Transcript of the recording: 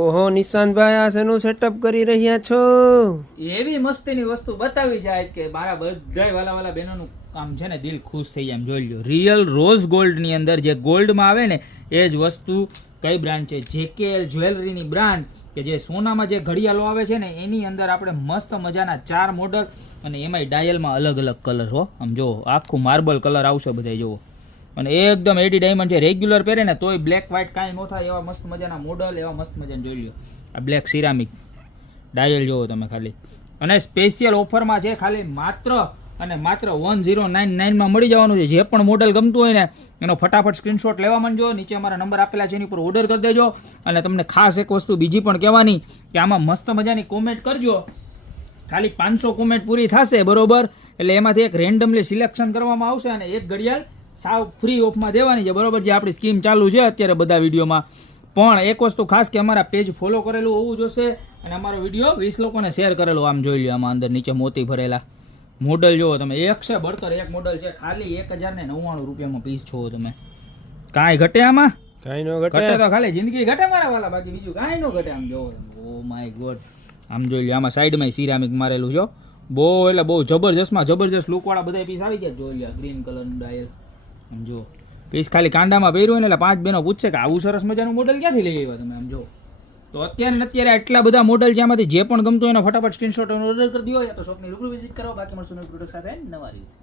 ઓહો નિશાંતભાઈ આ શેનું સેટઅપ કરી રહ્યા છો? એવી મસ્તીની વસ્તુ બતાવી છે આજ કે મારા બધાય વાલા બહેનોનું આમ છે ને દિલ ખુશ થઈ જાય. આમ જોઈ લો, રિયલ રોઝ ગોલ્ડની અંદર જે ગોલ્ડમાં આવે ને એ જ વસ્તુ. કઈ બ્રાન્ડ છે? JKL જ્વેલરીની બ્રાન્ડ, કે જે સોનામાં જે ઘડિયાળો આવે છે ને એની અંદર આપણે મસ્ત મજાના 4 મોડલ અને એમાંય ડાયલમાં અલગ અલગ કલર હો. આમ જુઓ, આખું માર્બલ કલર આવશે બધા જુઓ, અને એકદમ એડી ડાયમંડ છે. રેગ્યુલર પહેરે ને તોય બ્લેક વ્હાઇટ કાંઈ ન થાય એવા મસ્ત મજાના મોડલ, એવા મસ્ત મજાના જોઈ લો. આ બ્લેક સિરામિક ડાયલ જોવો તમે ખાલી, અને સ્પેશિયલ ઓફરમાં છે ખાલી માત્ર અને માત્ર 1099 માં મળી જવાનું છે. જે પણ મોડલ ગમતું હોય ને એનો ફટાફટ સ્ક્રીનશોટ લેવા માંડજો. નીચે અમારા નંબર આપેલા છે એની ઉપર ઓર્ડર કરી દેજો. અને તમને ખાસ એક વસ્તુ બીજી પણ કહેવાની કે આમાં મસ્ત મજાની કોમેન્ટ કરજો. ખાલી 500 કોમેન્ટ પૂરી થશે બરોબર, એટલે એમાંથી એક રેન્ડમલી સિલેક્શન કરવામાં આવશે અને એક ઘડિયાળ સાવ ફ્રી ઓફમાં દેવાની છે બરોબર. જે આપણી સ્કીમ ચાલુ છે અત્યારે બધા વિડીયોમાં. પણ એક વસ્તુ ખાસ કે અમારા પેજ ફોલો કરેલું હોવું જોશે અને અમારો વિડીયો 20 લોકોને શેર કરેલો. આમ જોઈ લો, આમાં અંદર નીચે મોતી ભરેલા મોડલ જોવો તમે, એક છે બળતર એક મોડલ છે. ખાલી 1099 રૂપિયામાં પીસ છો તમે. કાંઈ ઘટે આમાં? કાંઈ નો ઘટે. ઘટે તો ખાલી જિંદગી ઘટે મારા વાલા, બાકી બીજું કાંઈ ન ઘટે. આમ જોવો, ઓ માય ગોડ. આમ જોઈ લો, આમાં સાઈડમાં સિરામિક મારેલું છે. બહુ એટલે બહુ જબરજસ્તમાં જબરજસ્ત લુકવાળા બધા પીસ આવી ગયા. જોઈ લો, ગ્રીન કલરનું ડાયલ. આમ જો પીસ ખાલી કાંડામાં પહેર્યું હોય ને એટલે 5 બહેનો પૂછશે કે આવું સરસ મજાનું મોડલ ક્યાંથી લઈ આવ્યા તમે. આમ જો, તો અત્યારે એટલા બધા મોડલ છે, આમાંથી જે પણ ગમતું હોય એનો ફટાફટ સ્ક્રીનશોટ ઓર્ડર કરી દો, યા તો શોપની રૂબરૂ વિઝિટ કરો. બાકી મળશું નવી પ્રોડક્ટ સાથે નવા રિવ્યુ.